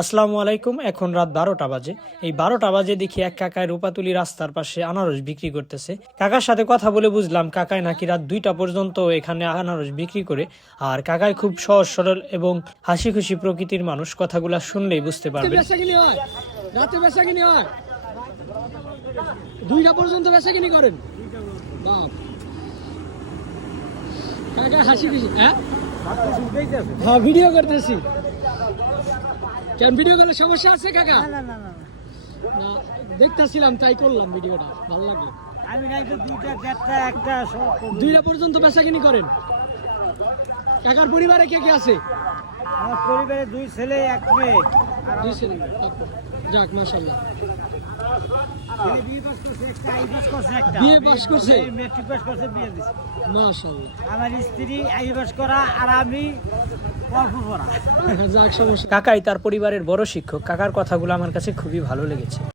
আসসালামু আলাইকুম। এখন রাত 12টা বাজে। এই 12টা বাজে দেখি এক কাকায় রূপাতুলি রাস্তার পাশে আনারস বিক্রি করতেছে। কাকার সাথে কথা বলে বুঝলাম কাকায় নাকি রাত 2টা পর্যন্ত এখানে আনারস বিক্রি করে। আর কাকায় খুব সহজ সরল এবং হাসি খুশি প্রকৃতির মানুষ। কথাগুলা শুনলেই বুঝতে পারবেন। রাতে বেচাকিনি হয় 2টা পর্যন্ত বেচাকিনি করেন। বাপ কাকা হাসি খুশি। হ্যাঁ ভিডিও করতেছি। কেন ভিডিও করলে সমস্যা আছে কাকা? না না না না দেখতেছিলাম তাই করলাম ভিডিওটা, ভালো লাগলো। আমি রাইতে 2টা 4টা একটা 2টা পর্যন্ত বেচাকিনি করেন। কাকার পরিবারে কে কে আছে? আমার পরিবারে 2 ছেলে 1 মেয়ে। আর 2 ছেলে। যাক মাশাআল্লাহ। ছেলে বিয়ে পাস করছে, একটা আই পাস করছে, একটা বিয়ে পাস করছে? মেট্রিক পাস করছে, বিয়ে দিছে। মাশাআল্লাহ। আমার স্ত্রী আই পাস করা আর আমি অল্প পড়া। যাক সমস্যা। কাকাই তার পরিবারের বড় শিক্ষক। কাকার কথাগুলো আমার কাছে খুবই ভালো লেগেছে।